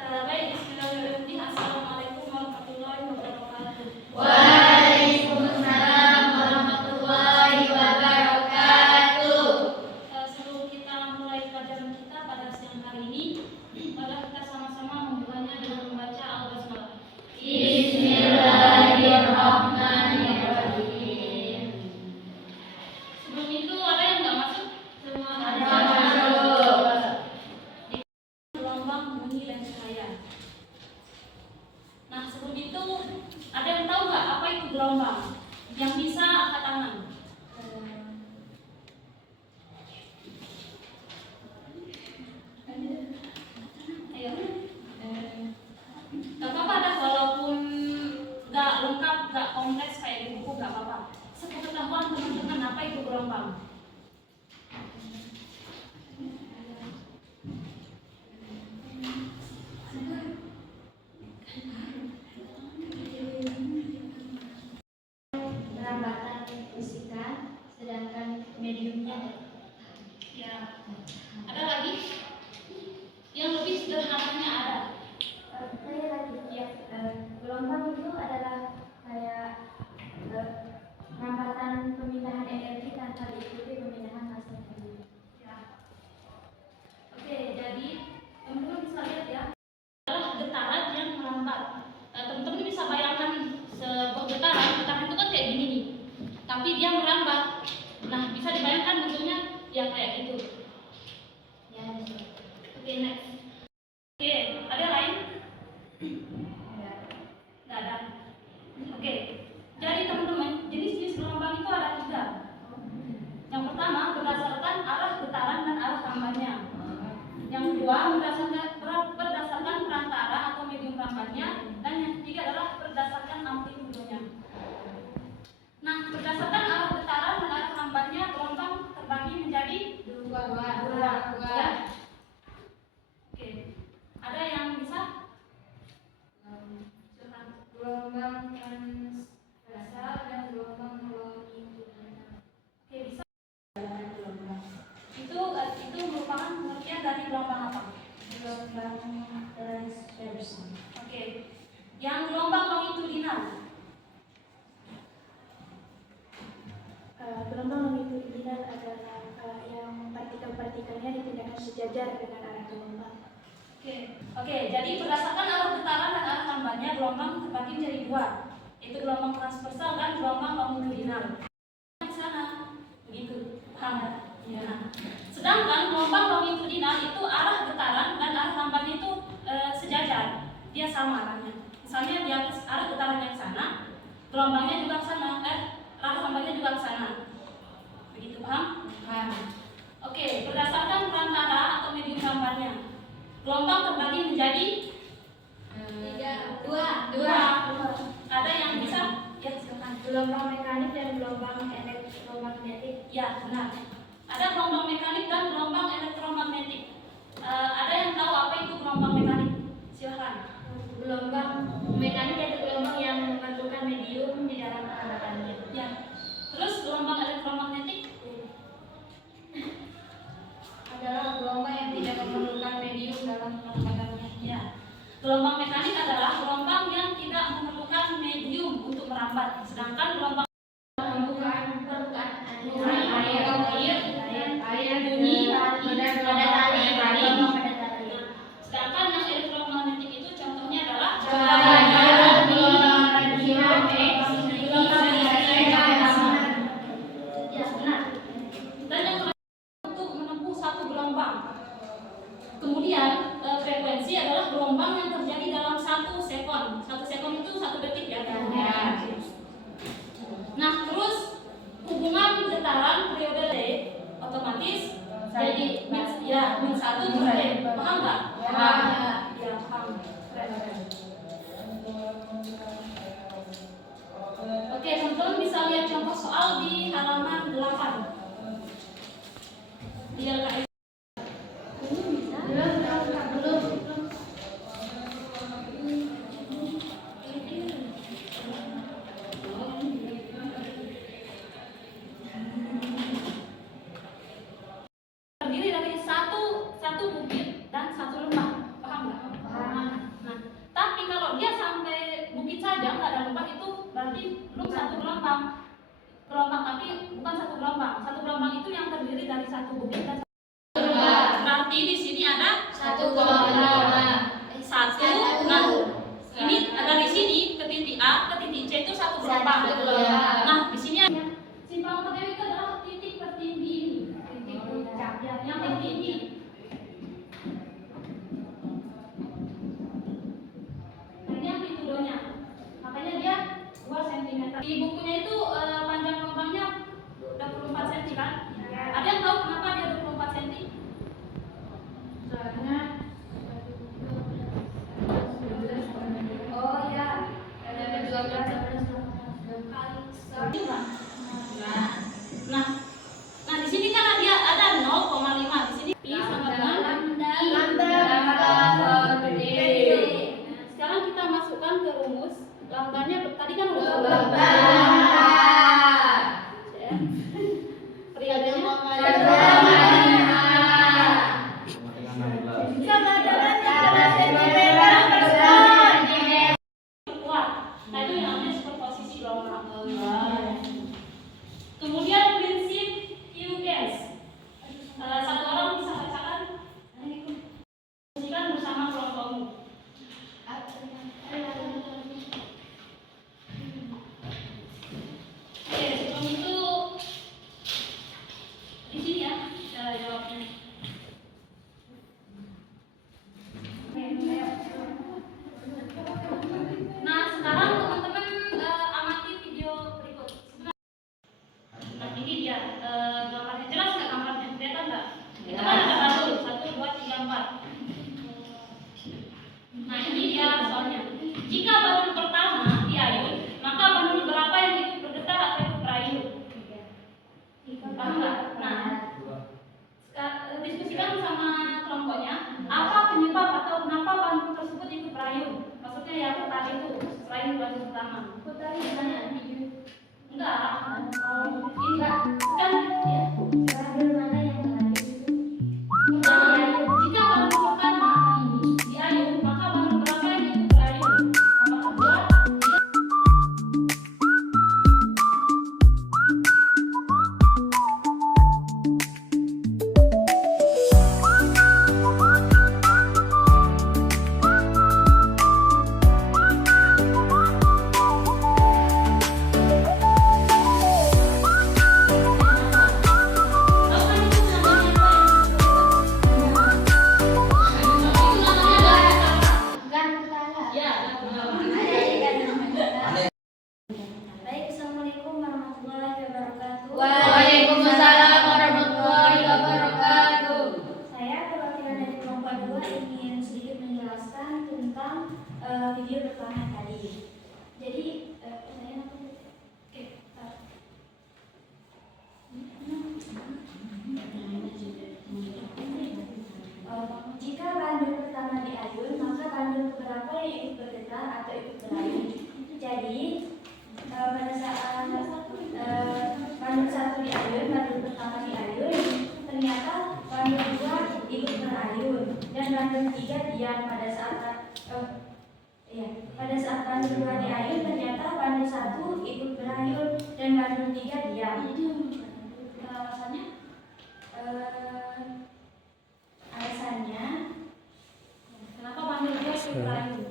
Baik, bismillahirrahmanirrahim. Assalamualaikum warahmatullahi wabarakatuh. Waalaikumsalam warahmatullahi wabarakatuh. Sebelum kita mulai pelajaran kita pada siang hari ini, mari kita sama-sama memulainya dengan membaca Al-Basmalah. Bismillahirrahmanirrahim. Sebelum itu ada yang nggak masuk? Semua Ada masuk. Gelombang bunyi dan cahaya. Nah, sebelum itu ada yang tahu nggak apa itu gelombang? Yang bisa angkat tangan. Ayo. Gak apa-apa dah, walaupun gak lengkap, gak kompleks kayak di buku, gak apa-apa. Sepengetahuan teman-teman apa itu gelombang? Perlambatan fisika, sedangkan mediumnya Ya. Ada lagi? Yang lebih sederhananya ada. saya lagi ya. Gelombang itu adalah kayak perlambatan pemindahan energi tanpa diikuti pemindahan massa energi. Ya. Oke, jadi teman-teman bisa lihat ya, adalah getaran yang melambat. Teman-teman bisa bayangkan sebuah getaran itu kan kayak gini nih, tapi dia merambat. Nah, bisa dibayangkan bentuknya ya kayak gitu. Ya, bisa. Oke, next. Oke, ada lain? Ya. Nggak ada. Oke, jadi teman-teman, jenis-jenis gelombang itu ada 3. Yang pertama, berdasarkan arah getaran dan arah rambatnya. Yang kedua, berdasarkan perantara atau medium rambatnya. Dan yang ketiga adalah berdasarkan amplitudenya. Nah, berdasarkan arah getaran dan arah rambatnya, gelombang terbagi menjadi dua. Ya. Oke, ada yang bisa? Silakan. Gelombang transversal dan gelombang longitudinal. Oke, bisa. Itu merupakan pengertian dari gelombang apa? Gelombang transversal. Oke, yang gelombang longitudinal. Gelombang longitudinal adalah yang partikel-partikelnya dipindahkan sejajar dengan arah gelombang. Oke, jadi berdasarkan arah getaran dan arah rambatnya, gelombang terbagi menjadi 2, yaitu gelombang transversal dan gelombang longitudinal. Di sana, begitu, paham? Ya. Sedangkan gelombang longitudinal itu arah getaran dan arah rambatnya itu sejajar, dia sama arahnya. Misalnya di atas arah getarannya ke sana, gelombangnya juga ke sana, arah rambatnya juga ke sana. Begitu, paham? Paham. Oke, berdasarkan perantara atau medium rambatnya, gelombang terbagi menjadi 2. Ada yang bisa? Ya, silakan. Gelombang mekanik dan gelombang elektromagnetik. Ya, benar. Ada gelombang mekanik dan gelombang elektromagnetik. Ada yang tahu apa itu gelombang mekanik? Silakan. Gelombang mekanik yaitu gelombang yang memerlukan medium di dalam perambatannya. Ya. Terus gelombang elektromagnetik Adalah gelombang yang tidak memerlukan medium dalam perambatannya. ya. Gelombang mekanik adalah gelombang yang tidak memerlukan medium untuk merambat. Sedangkan gelombang Permukaan air, bunyi, pada tali. sedangkan yang elektromagnetik itu contohnya adalah Cahaya, gelombang radio, ya, benar. Dan yang terakhir untuk menempuh satu gelombang. Kemudian frekuensi adalah gelombang yang terjadi dalam 1 sekon. 1 sekon itu 1 detik ya. Nah, terus hubungan getaran periode T otomatis jadi min 1 per T. Paham nggak? Paham. Ya, paham. Keren. Oke, teman-teman bisa lihat contoh soal di halaman 8 di LKS. Terdiri dari satu bukit dan 1 lembah. Paham nggak? Paham. berarti belum satu gelombang. Gelombang tapi bukan satu gelombang. Satu gelombang itu yang terdiri dari satu bukit dan berarti di sini ada satu gelombang. satu. Nah, ini dari sini ke titik A ke titik C itu satu gelombang. Satu gelombang. Nah, di sini simpang OTW itu adalah titik tertinggi ini, titik puncak yang tertinggi. Nah, ini amplitudonya. Makanya dia 2 cm. Di bukunya itu panjang gelombangnya 24 cm kan? Ada yang tahu kenapa dia 24 cm? Soalnya ada 12. Nah, di sini kan dia ada 0,5 di sini pi sama dengan Lambda. Sekarang kita masukkan ke rumus. Lambdanya tadi kan udah Lambda. periodenya kuat. Nah, itu yang namanya superposisi gelombang. Kemudian prinsip Huygens. Satu orang bisa bacakan. Diskusikan bersama kelompokmu. Oke, sebelum itu di sini ya jawabnya. Nah, sekarang teman-teman amati video berikut. Nah, ini dia gambarnya. Jelas nggak gambarnya? Kelihatan nggak? Itu kan ada bandul 1, 2, 3, 4. Nah, ini dia soalnya. Jika bandul pertama diayun, maka bandul berapa yang ikut bergetar atau ikut berayun? Paham nggak? Nah, diskusikan sama kelompoknya. Apa penyebab atau kenapa bandul tersebut ikut berayun? Maksudnya yang tadi itu selain bandul pertama. Enggak. Ini kan ya. Jika bandul pertama diayun, maka bandul berapa yang ikut berayun? Apakah 2? Baik, Assalamualaikum warahmatullahi wabarakatuh. Waalaikumsalam warahmatullahi wabarakatuh. Saya perwakilan dari kelompok 2 ingin sedikit menjelaskan tentang video pertama tadi. Jadi, saya oke. Jika bandul pertama diayun, maka bandul keberapa yang ikut bergetar atau ikut berayun? Jadi, pada saat bandul 1 diayun, bandul pertama diayun, ternyata bandul 2 ikut berayun dan bandul 3 diam. Pada saat bandul 2 diayun, ternyata bandul 1 ikut berayun dan bandul 3 diam. Alasannya? Alasannya kenapa bandul 2 ikut berayun?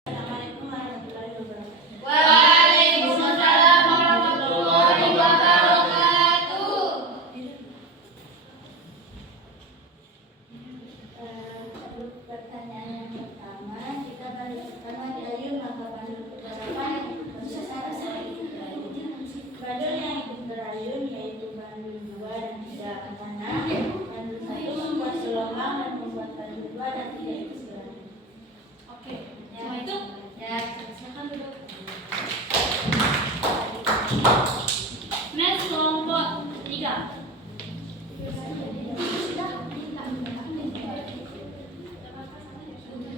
Assalamualaikum warahmatullahi wabarakatuh. Waalaikumsalam warahmatullahi wabarakatuh. Untuk pertanyaan yang pertama, jika bandul pertama diayun, maka bandul keberapa yang ikut berayun? Bandul yang ikut berayun yaitu bandul 2 dan 3, karena bandul 1 membuat gelombang dan membuat bandul 2 dan 3 itu berayun. Oke. Semua itu Ya, silakan duduk. Next kelompok 3.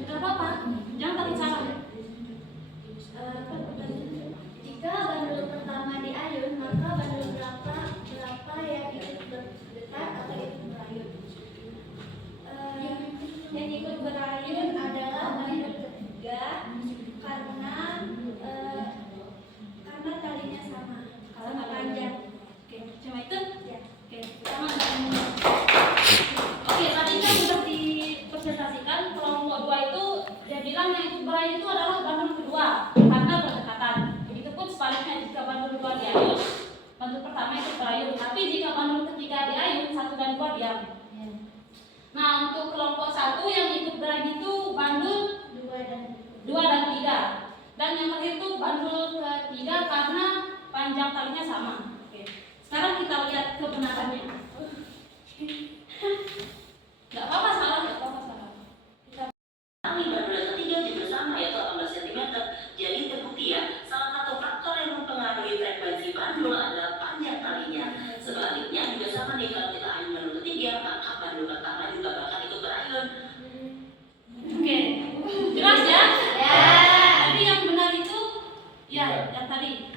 Gak apa-apa, jangan takut salah. Jika bandul pertama diayun, maka bandul berapa yang ikut bergetar atau ikut berayun? Yang ikut berayun adalah bandul ketiga, karena satu yang ikut berai itu bandul 2 dan 3. Dan yang terakhir itu bandul ketiga karena panjang talinya sama. Oke. Sekarang kita lihat kebenarannya. Nggak apa-apa salah, nggak apa-apa salah. Tali bandul ketiga juga sama yaitu 18 cm. Jadi terbukti ya, salah satu faktor yang mempengaruhi frekuensi bandul adalah panjang talinya. Sebaliknya juga sama nih, kalau kita ayun bandul ketiga, maka bandul pertama juga bakal ikut berayun. Oke, jelas ya? Ya. Jadi yang benar itu, ya, yang tadi.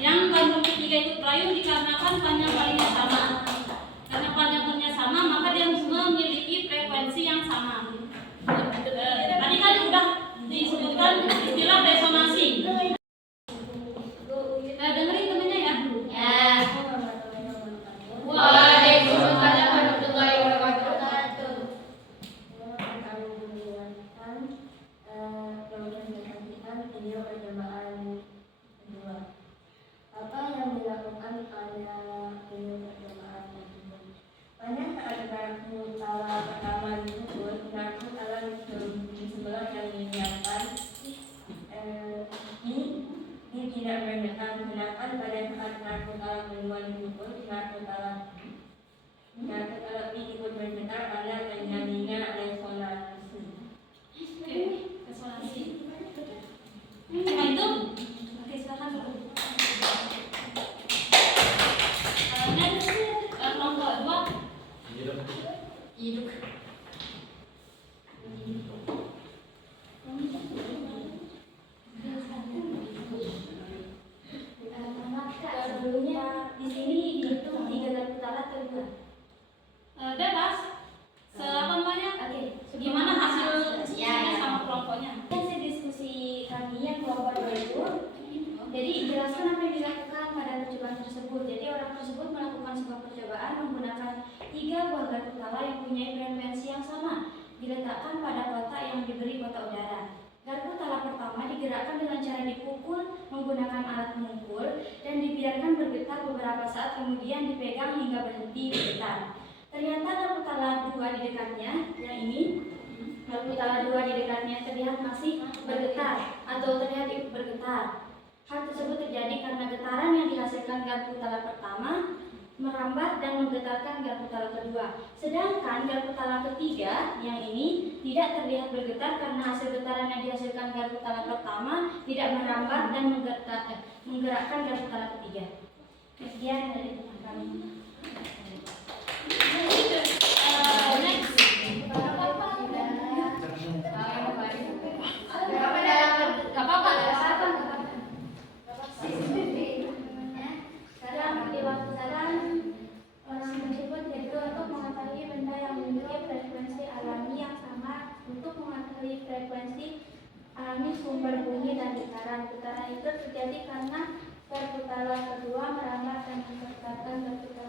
Yang bandul ketiga ikut berayun dikarenakan panjang talinya sama. Karena panjang talinya sama, maka dia memiliki frekuensi yang sama. Tadi kan udah disebutkan istilah resonansi. Dengerin temennya ya. Ya. Waalaikumsalam warahmatullahi wabarakatuh. Video percobaan kedua. Apa yang dilakukan pada video percobaan tersebut? Pada saat garpu tala pertama disebut, garpu tala di sebelah yang menyiapkan ini tidak bergetar, sedangkan pada saat garpu tala kedua disebut, garpu tala ini ikut bergetar karena terjadinya resonansi. Oke, resonansi. Cuma itu? Oke, silakan. Next, kelompok 2. Hidup. Sebelumnya di sini dihitung 3 garpu tala atau 2? Bebas. Apa namanya? Oke, Gimana hasil Ya, diskusinya ya. sama kelompoknya? hasil diskusi kami yang kelompok 2 itu, jadi jelaskan apa yang dilakukan pada percobaan tersebut. Jadi orang tersebut melakukan sebuah percobaan menggunakan 3 buah garpu tala yang punya frekuensi yang sama, diletakkan pada kotak yang diberi kotak udara. Garpu tala pertama digerakkan dengan cara dipukul menggunakan alat pemukul dan dibiarkan bergetar beberapa saat, kemudian dipegang hingga berhenti bergetar. Ternyata garpu tala 2 di dekatnya, yang ini, garpu tala 2 di dekatnya terlihat masih bergetar atau terlihat ikut bergetar. Hal tersebut terjadi karena getaran yang dihasilkan garpu tala pertama merambat dan menggetarkan garpu tala kedua. Sedangkan garpu tala ketiga, yang ini, tidak terlihat bergetar karena hasil getaran yang dihasilkan garpu tala pertama tidak merambat dan menggerakkan garpu tala ketiga. Sekian dari teman kami. Next. Gak apa-apa. Sekarang di waktu sekarang orang tersebut yaitu untuk mengetahui benda yang memiliki frekuensi alami yang sama, untuk mengetahui frekuensi alami sumber bunyi dan getaran. Getaran itu terjadi karena garpu tala kedua merambat dan menggetarkan garpu tala